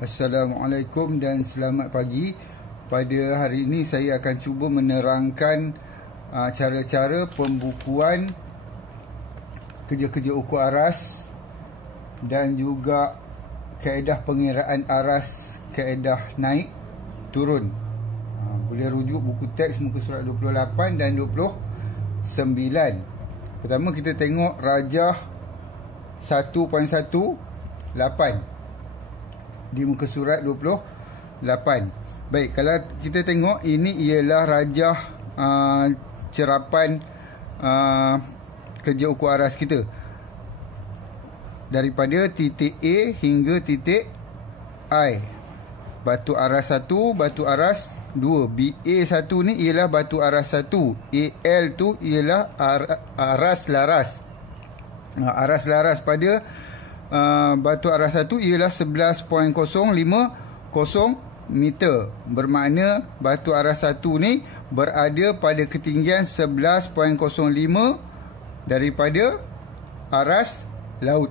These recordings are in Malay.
Assalamualaikum dan selamat pagi. Pada hari ini saya akan cuba menerangkan cara-cara pembukuan kerja-kerja ukur aras dan juga kaedah pengiraan aras, kaedah naik turun. Boleh rujuk buku teks muka surat 28 dan 29. Pertama kita tengok rajah 1.18 di muka surat 28. Baik, kalau kita tengok ini ialah rajah cerapan kerja ukur aras kita daripada titik A hingga titik I. Batu aras 1, batu aras 2. BA1 ni ialah batu aras 1. AL tu ialah aras laras. Aras laras pada batu aras 1 ialah 11.050 meter. Bermakna batu aras 1 ni berada pada ketinggian 11.05 daripada aras laut.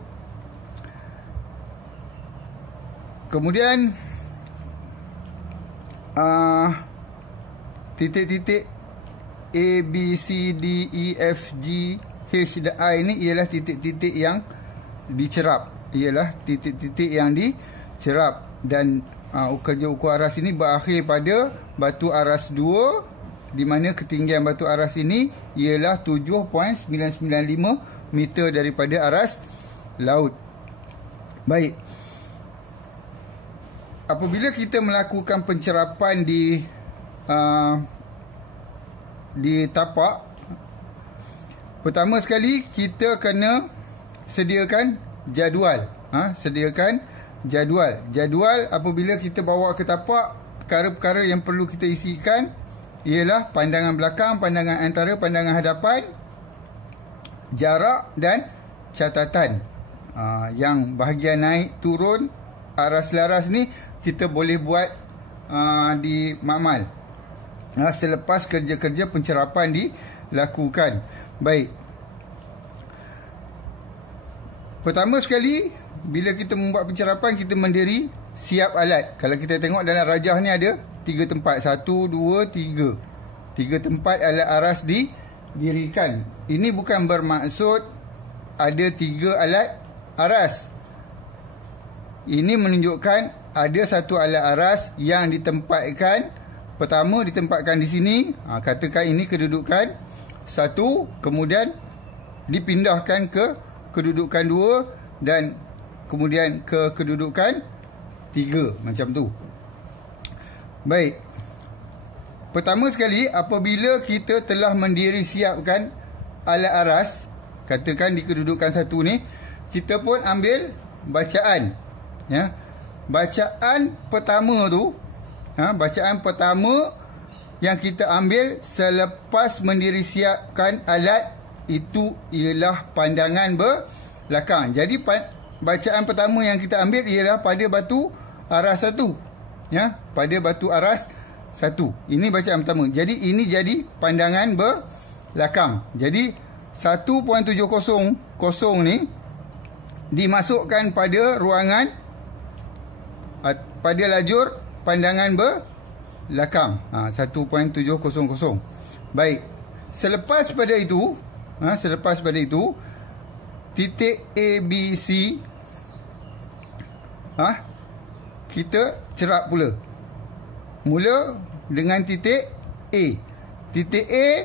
Kemudian titik-titik A, B, C, D, E, F, G, H dan I ni ialah titik-titik yang dicerap. Ialah titik-titik yang dicerap. Dan kerja ukur aras ini berakhir pada batu aras 2, di mana ketinggian batu aras ini ialah 7.995 meter daripada aras laut. Baik, apabila kita melakukan pencerapan di tapak, pertama sekali kita kena sediakan jadual. Sediakan jadual. Jadual apabila kita bawa ke tapak, perkara-perkara yang perlu kita isikan ialah pandangan belakang, pandangan antara, pandangan hadapan, jarak dan catatan. Yang bahagian naik turun aras laras ni kita boleh buat di makmal selepas kerja-kerja pencerapan dilakukan. Baik, pertama sekali bila kita membuat pencerapan, kita mendiri siap alat. Kalau kita tengok dalam rajah ni ada 3 tempat, 1, 2, 3. 3 tempat alat aras didirikan. Ini bukan bermaksud ada 3 alat aras. Ini menunjukkan ada satu alat aras yang ditempatkan. Pertama ditempatkan di sini, katakan ini kedudukan 1, kemudian dipindahkan ke kedudukan 2 dan kemudian ke kedudukan 3, macam tu. Baik, pertama sekali apabila kita telah mendiri siapkan alat aras, katakan di kedudukan 1 ni, kita pun ambil bacaan. Bacaan pertama tu, bacaan pertama yang kita ambil selepas mendiri siapkan alat itu ialah pandangan belakang. Jadi bacaan pertama yang kita ambil ialah pada batu aras 1. Pada batu aras 1. Ini bacaan pertama. Jadi ini jadi pandangan belakang. Jadi 1.700 ni dimasukkan pada ruangan, pada lajur pandangan belakang. 1.700. Baik. Selepas pada itu, titik A, B, C kita cerap pula. Mula dengan titik A. Titik A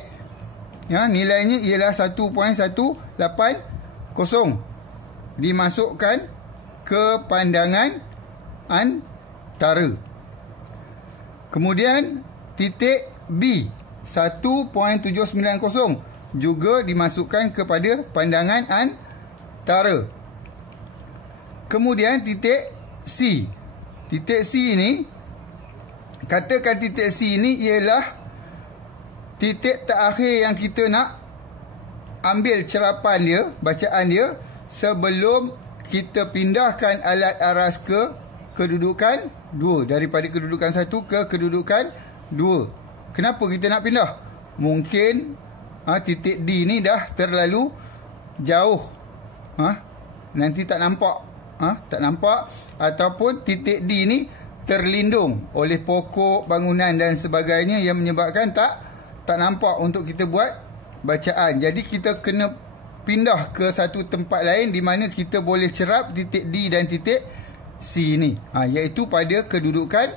nilainya ialah 1.180. Dimasukkan ke pandangan antara. Kemudian titik B 1.790 juga dimasukkan kepada pandangan antara. Kemudian titik C. Titik C ni, katakan titik C ni ialah titik terakhir yang kita nak ambil cerapan dia, bacaan dia, sebelum kita pindahkan alat aras ke kedudukan 2. Daripada kedudukan 1 ke kedudukan 2. Kenapa kita nak pindah? Mungkin titik D ni dah terlalu jauh. Nanti tak nampak tak nampak, ataupun titik D ni terlindung oleh pokok, bangunan dan sebagainya yang menyebabkan tak nampak untuk kita buat bacaan. Jadi kita kena pindah ke satu tempat lain di mana kita boleh cerap titik D dan titik C ni, iaitu pada kedudukan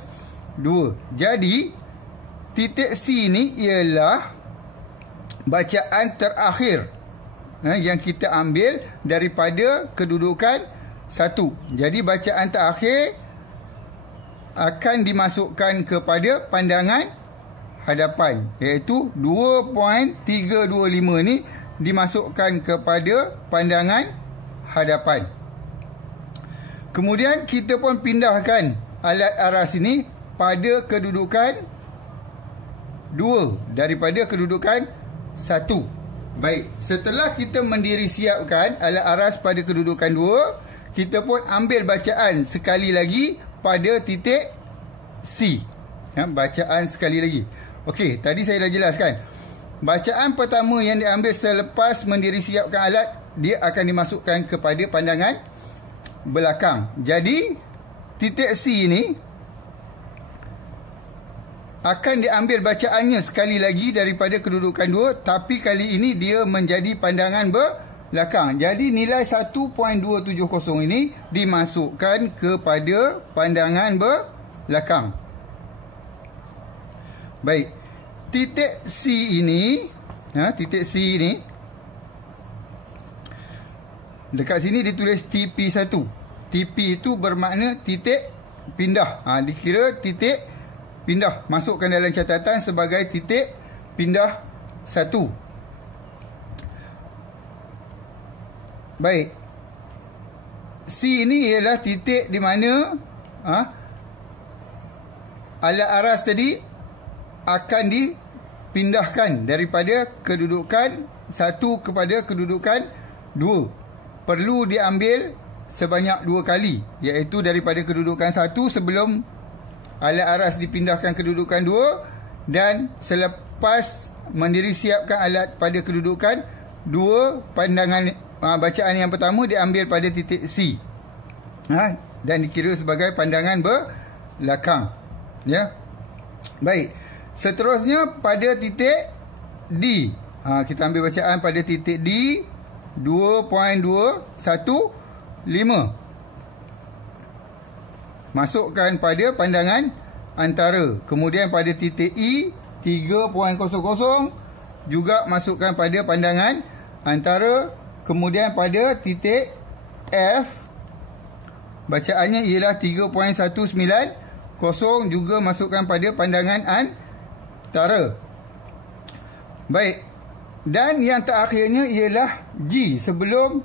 2. Jadi titik C ni ialah bacaan terakhir yang kita ambil daripada kedudukan 1. Jadi bacaan terakhir akan dimasukkan kepada pandangan hadapan, iaitu 2.325 ni dimasukkan kepada pandangan hadapan. Kemudian kita pun pindahkan alat aras ini pada kedudukan 2 daripada kedudukan 1. Baik, setelah kita mendiri siapkan alat aras pada kedudukan 2, kita pun ambil bacaan sekali lagi pada titik C. Bacaan sekali lagi. Okey, tadi saya dah jelaskan. Bacaan pertama yang diambil selepas mendiri siapkan alat, dia akan dimasukkan kepada pandangan belakang. Jadi titik C ni akan diambil bacaannya sekali lagi daripada kedudukan 2, tapi kali ini dia menjadi pandangan belakang. Jadi nilai 1.270 ini dimasukkan kepada pandangan belakang. Baik, titik C ini, titik C ini dekat sini ditulis TP1. TP itu bermakna titik pindah. Dikira titik pindah, masukkan dalam catatan sebagai titik pindah 1. Baik, C ini ialah titik di mana alat aras tadi akan dipindahkan daripada kedudukan 1 kepada kedudukan 2. Perlu diambil sebanyak 2 kali, iaitu daripada kedudukan 1 sebelum alat aras dipindahkan kedudukan 2, dan selepas mendiri siapkan alat pada kedudukan 2, pandangan bacaan yang pertama diambil pada titik C, dan dikira sebagai pandangan belakang. Baik, seterusnya pada titik D, kita ambil bacaan pada titik D 2.215, masukkan pada pandangan antara. Kemudian pada titik E 3.00 juga masukkan pada pandangan antara. Kemudian pada titik F, bacaannya ialah 3.190, juga masukkan pada pandangan antara. Baik, dan yang terakhirnya ialah G, sebelum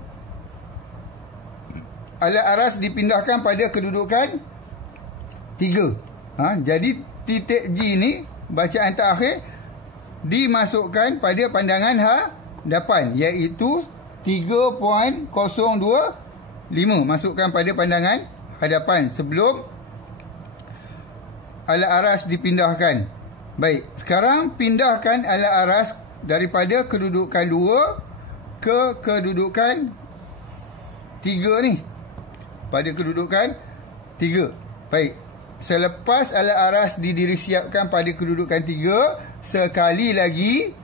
alat aras dipindahkan pada kedudukan 3. Jadi titik G ni, bacaan terakhir, dimasukkan pada pandangan hadapan, iaitu 3.025, masukkan pada pandangan hadapan sebelum alat aras dipindahkan. Baik, sekarang pindahkan alat aras daripada kedudukan 2 ke kedudukan 3 ni, pada kedudukan 3. Baik, selepas alat aras didiri siapkan pada kedudukan 3, sekali lagi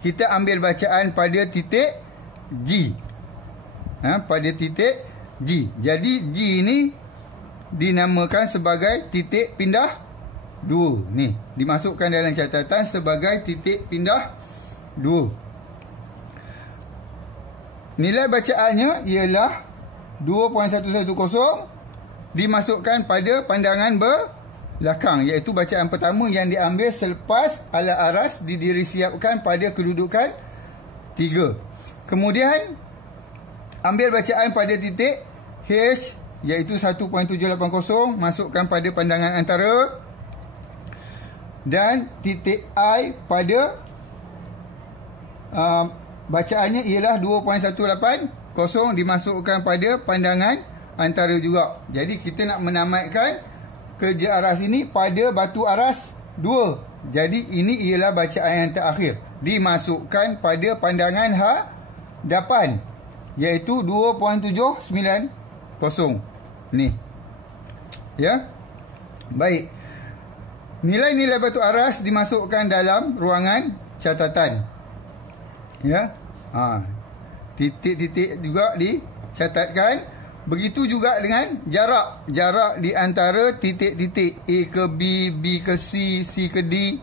kita ambil bacaan pada titik G, pada titik G. Jadi G ni dinamakan sebagai titik pindah 2 ni, dimasukkan dalam catatan sebagai titik pindah 2. Nilai bacaannya ialah 2.110, dimasukkan pada pandangan belakang, iaitu bacaan pertama yang diambil selepas alat aras didiri siapkan pada kedudukan 3. Kemudian ambil bacaan pada titik H, iaitu 1.780, masukkan pada pandangan antara, dan titik I pada bacaannya ialah 2.180, dimasukkan pada pandangan antara juga. Jadi kita nak menamatkan kerja aras ini pada batu aras 2. Jadi ini ialah bacaan yang terakhir, dimasukkan pada pandangan hadapan, iaitu 2.790. kosong. Ni. Ya. Baik. Nilai-nilai batu aras dimasukkan dalam ruangan catatan. Ya. Titik-titik juga dicatatkan. Begitu juga dengan jarak di antara titik-titik A ke B, B ke C, C ke D.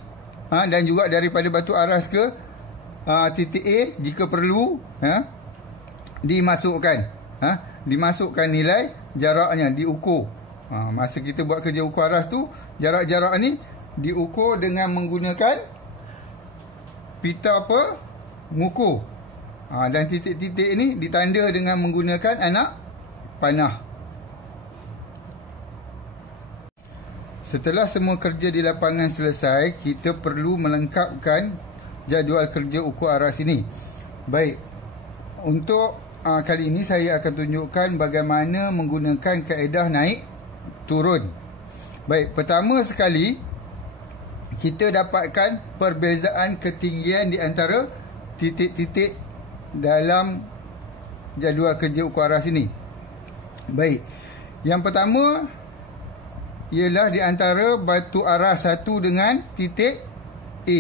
Dan juga daripada batu aras ke titik A jika perlu, dimasukkan. Dimasukkan nilai jaraknya, diukur. Masa kita buat kerja ukur aras tu, jarak-jarak ni diukur dengan menggunakan pita ngukur. Dan titik-titik ni ditanda dengan menggunakan anak panah. Setelah semua kerja di lapangan selesai, kita perlu melengkapkan jadual kerja ukur aras ini. Baik. Untuk kali ini saya akan tunjukkan bagaimana menggunakan kaedah naik turun. Baik, pertama sekali kita dapatkan perbezaan ketinggian di antara titik-titik dalam jadual kerja ukur aras ini. Baik. Yang pertama ialah di antara batu aras satu dengan titik A.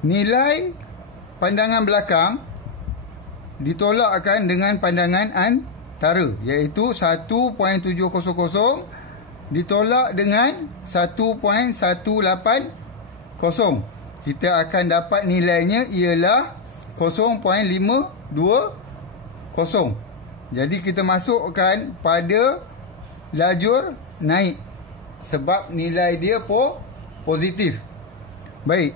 Nilai pandangan belakang ditolakkan dengan pandangan antara, iaitu 1.700 ditolak dengan 1.180. Kita akan dapat nilainya ialah 0.520. Jadi kita masukkan pada lajur naik sebab nilai dia positif. Baik.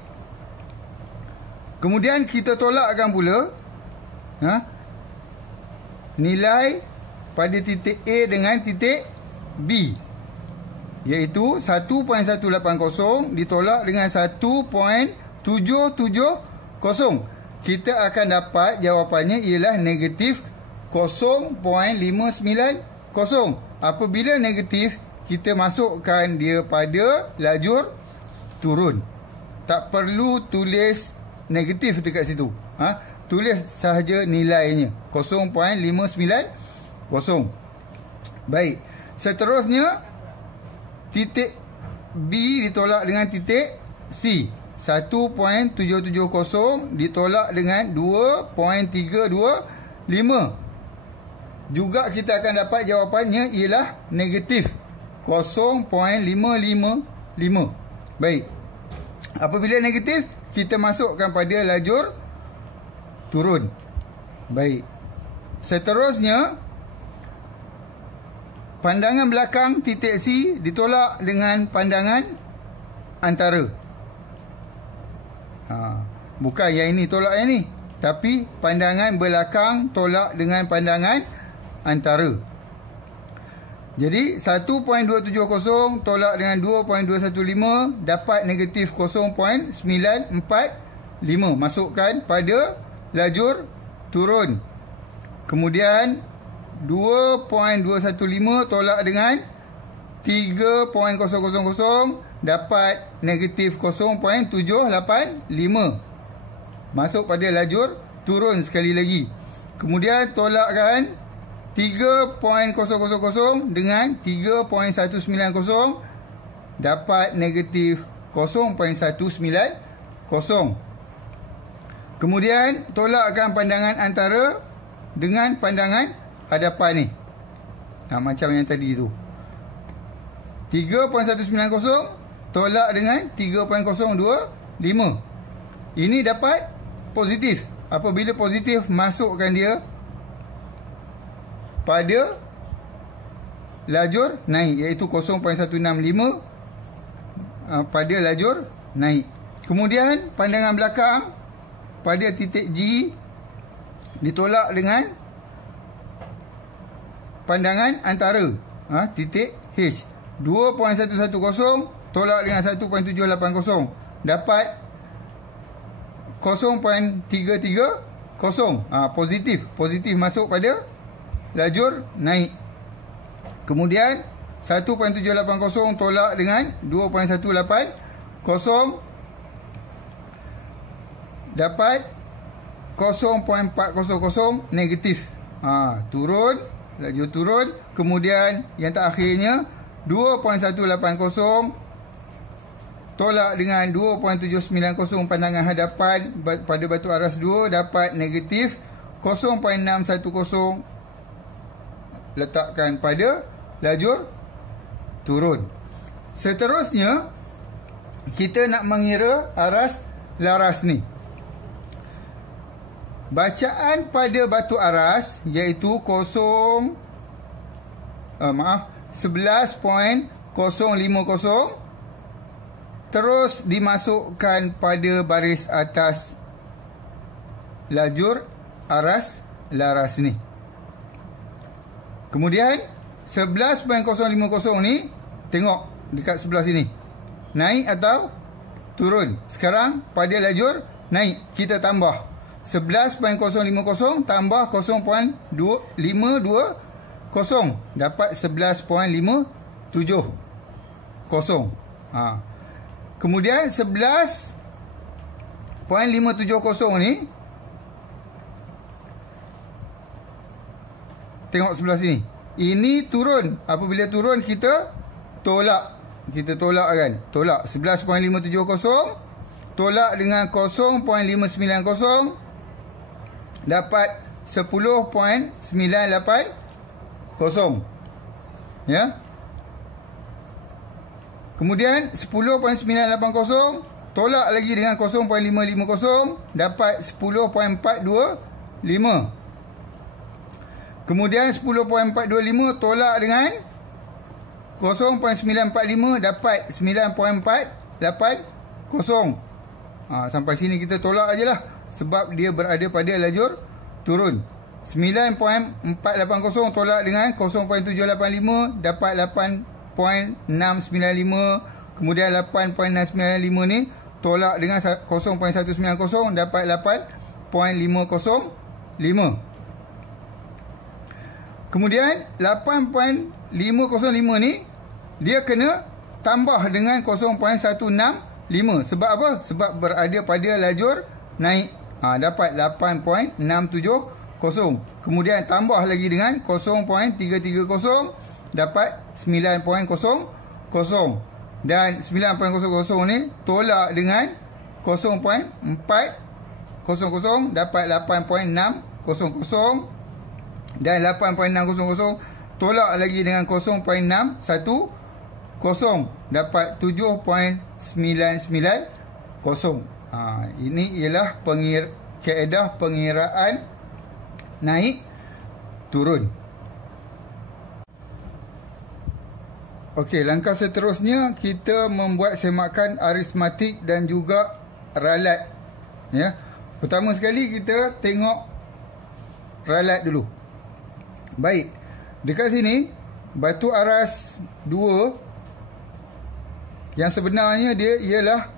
Kemudian kita tolakkan pula nilai pada titik A dengan titik B, iaitu 1.180 ditolak dengan 1.770. Kita akan dapat jawapannya ialah negatif 0.590. Apabila negatif, kita masukkan dia pada lajur turun. Tak perlu tulis negatif dekat situ. Tulis sahaja nilainya 0.590. Baik. Seterusnya, titik B ditolak dengan titik C. 1.770 ditolak dengan 2.325. Juga kita akan dapat jawapannya ialah negatif 0.555. Baik. Apabila negatif, kita masukkan pada lajur turun. Baik. Seterusnya, pandangan belakang titik C ditolak dengan pandangan antara. Bukan yang ini tolak yang ni, tapi pandangan belakang tolak dengan pandangan antara. Jadi 1.270 tolak dengan 2.215 dapat negatif 0.945. Masukkan pada lajur turun. Kemudian 2.215 tolak dengan 3.000 dapat negatif 0.785. Masuk pada lajur turun sekali lagi. Kemudian tolakkan 3.000 dengan 3.190 dapat negatif 0.190. Kemudian tolakkan pandangan antara dengan pandangan hadapan ni. Macam yang tadi tu. 3.190 tolak dengan 3.025. Ini dapat positif. Apabila positif, masukkan dia pada lajur naik, iaitu 0.165 pada lajur naik. Kemudian pandangan belakang pada titik G ditolak dengan pandangan antara, titik H. 2.110 tolak dengan 1.780 dapat 0.330. Positif masuk pada lajur naik. Kemudian 1.780 tolak dengan 2.180 dapat 0.400 negatif. Turun, lajur turun. Kemudian yang terakhirnya 2.180 tolak dengan 2.790 pandangan hadapan pada batu aras 2 dapat negatif 0.610, letakkan pada lajur turun. Seterusnya kita nak mengira aras laras ni. Bacaan pada batu aras iaitu 11.050 terus dimasukkan pada baris atas lajur aras laras ni. Kemudian 11.050 ni tengok dekat sebelah sini, naik atau turun. Sekarang pada lajur naik, kita tambah 11.050 tambah 0.520 dapat 11.570. Kemudian 11.570 ni tengok sebelah sini, ini turun. Apabila turun kita tolak. Kita tolak kan. Tolak 11.570 tolak dengan 0.590 dapat 10.980. Ya. Kemudian 10.980 tolak lagi dengan 0.550 dapat 10.425. Kemudian 10.425 tolak dengan 0.945 dapat 9.480. Sampai sini kita tolak ajalah sebab dia berada pada lajur turun. 9.480 tolak dengan 0.785 dapat 8.695. Kemudian 8.695 ni tolak dengan 0.190 dapat 8.505. Kemudian 8.505 ni dia kena tambah dengan 0.165. Sebab apa? Sebab berada pada lajur naik. Dapat 8.670. Kemudian tambah lagi dengan 0.330 dapat 9.00. Dan 9.00 ni tolak dengan 0.400 dapat 8.600. Dan 8.600 tolak lagi dengan 0.610 dapat 7.990. Ini ialah kaedah pengiraan naik turun. Okey, langkah seterusnya kita membuat semakan aritmatik dan juga ralat. Ya. Pertama sekali kita tengok ralat dulu. Baik. Dekat sini batu aras 2 yang sebenarnya dia ialah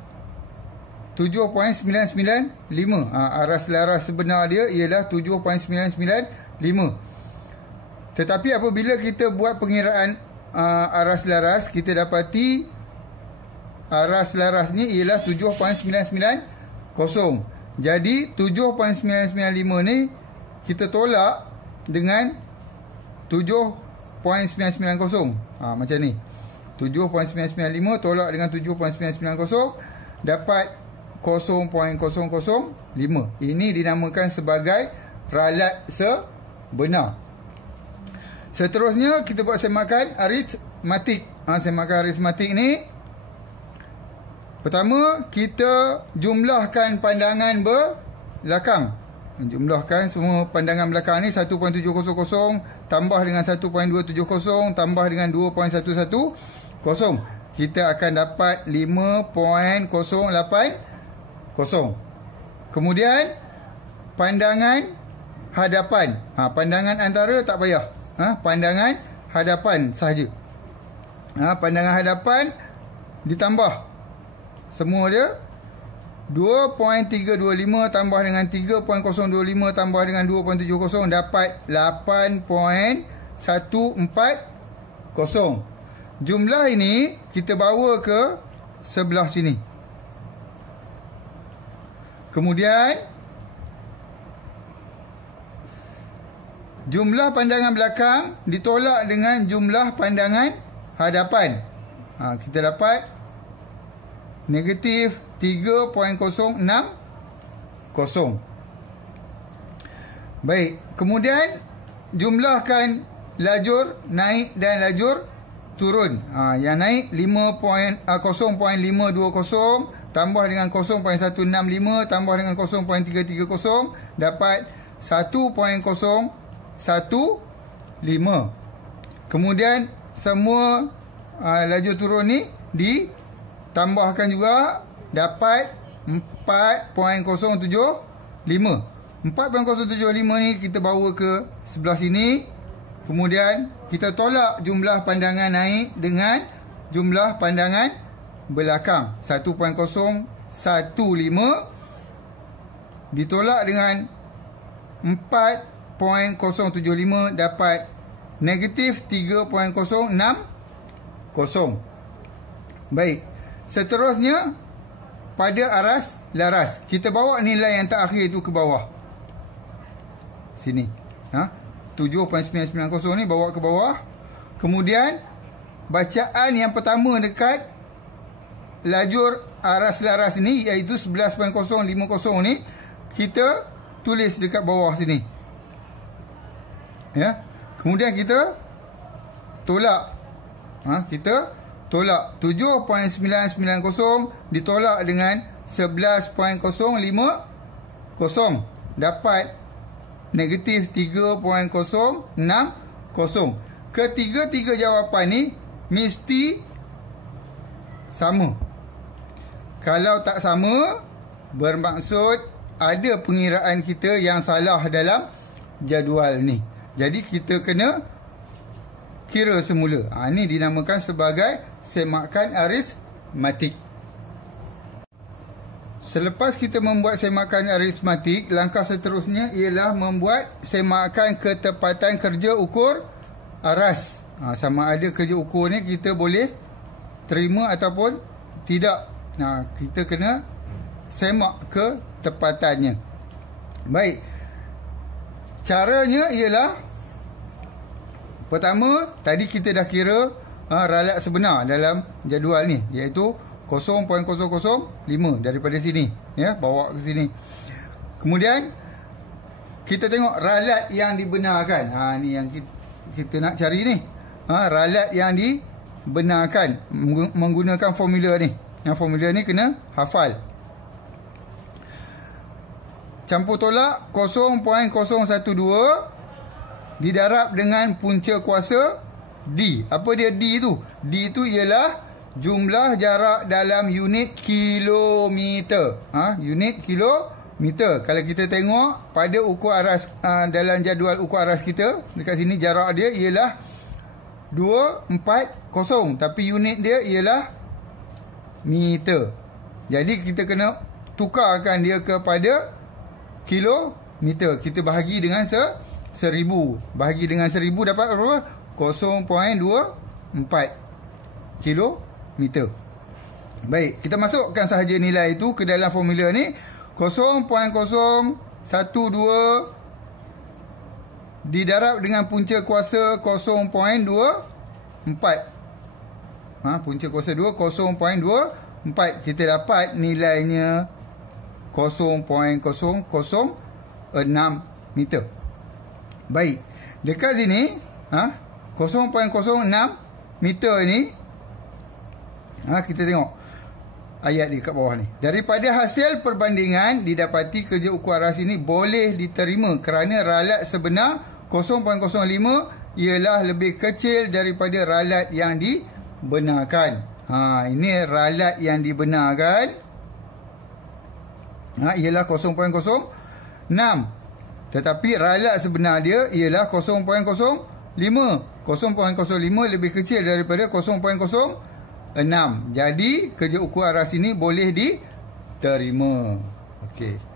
7.995. Aras laras sebenar dia ialah 7.995. Tetapi apabila kita buat pengiraan aras laras, kita dapati aras laras ni ialah 7.990. Jadi 7.995 ni kita tolak dengan 7.990. Macam ni. 7.995 tolak dengan 7.990 dapat 0.005. Ini dinamakan sebagai ralat sebenar. Seterusnya kita buat semakan aritmatik. Semakan aritmatik ni, pertama kita jumlahkan pandangan belakang. Jumlahkan semua pandangan belakang ni 1.700 tambah dengan 1.270 tambah dengan 2.110. Kita akan dapat 5.080. Kemudian pandangan hadapan. Pandangan antara tak payah. Pandangan hadapan sahaja. Pandangan hadapan ditambah semua dia 2.325 tambah dengan 3.025 tambah dengan 2.70 dapat 8.140. Jumlah ini kita bawa ke sebelah sini. Kemudian jumlah pandangan belakang ditolak dengan jumlah pandangan hadapan. Kita dapat negatif 3.060. Baik, kemudian jumlahkan lajur naik dan lajur turun. Yang naik 0.520 tambah dengan 0.165 tambah dengan 0.330 dapat 1.015. Kemudian semua lajur turun ni ditambahkan juga dapat 4.075. 4.075 ni kita bawa ke sebelah sini. Kemudian kita tolak jumlah pandangan naik dengan jumlah pandangan belakang. 1.015 ditolak dengan 4.075 dapat negatif 3.060. Baik, seterusnya pada aras laras. Kita bawa nilai yang terakhir itu ke bawah. Sini. 7.990 ni bawa ke bawah. Kemudian bacaan yang pertama dekat lajur aras laras ni iaitu 11.050 ni kita tulis dekat bawah sini. Ya. Kemudian kita tolak. Kita tolak 7.990 ditolak dengan 11.050 dapat negatif 3.060. Ketiga-tiga jawapan ni mesti sama. Kalau tak sama, bermaksud ada pengiraan kita yang salah dalam jadual ni. Jadi kita kena kira semula. Ini dinamakan sebagai semakan aritmatik. Selepas kita membuat semakan aritmatik, langkah seterusnya ialah membuat semakan ketepatan kerja ukur aras. Sama ada kerja ukur ni kita boleh terima ataupun tidak. Kita kena semak ketepatannya. Baik. Caranya ialah, pertama, tadi kita dah kira ralat sebenar dalam jadual ni, iaitu 0.005 daripada sini, ya, bawa ke sini. Kemudian kita tengok ralat yang dibenarkan. Ni yang kita nak cari ni. Ralat yang dibenarkan menggunakan formula ni. Yang formula ni kena hafal. Campur tolak 0.012 didarab dengan punca kuasa D. Apa dia D tu? D tu ialah jumlah jarak dalam unit kilometer. Unit kilometer. Kalau kita tengok pada ukur aras, dalam jadual ukur aras kita, dekat sini jarak dia ialah 240, tapi unit dia ialah meter. Jadi kita kena tukarkan dia kepada kilometer. Kita bahagi dengan 1000. Bahagi dengan 1000 dapat berapa? 0.24 kilometer. Baik, kita masukkan sahaja nilai itu ke dalam formula ni. 0.012 didarab dengan punca kuasa 0.24. Punca kuasa 2 0.24. Kita dapat nilainya 0.006 meter. Baik, dekat sini 0.06 meter ni, kita tengok ayat di kat bawah ni. Daripada hasil perbandingan didapati kerja ukur aras ini boleh diterima kerana ralat sebenar 0.05 ialah lebih kecil daripada ralat yang dibenarkan. Ini ralat yang dibenarkan ialah 0.06. Tetapi ralat sebenar dia ialah 0.05. 0.05 lebih kecil daripada 0.06. Jadi kerja ukur aras ini boleh diterima. Okey.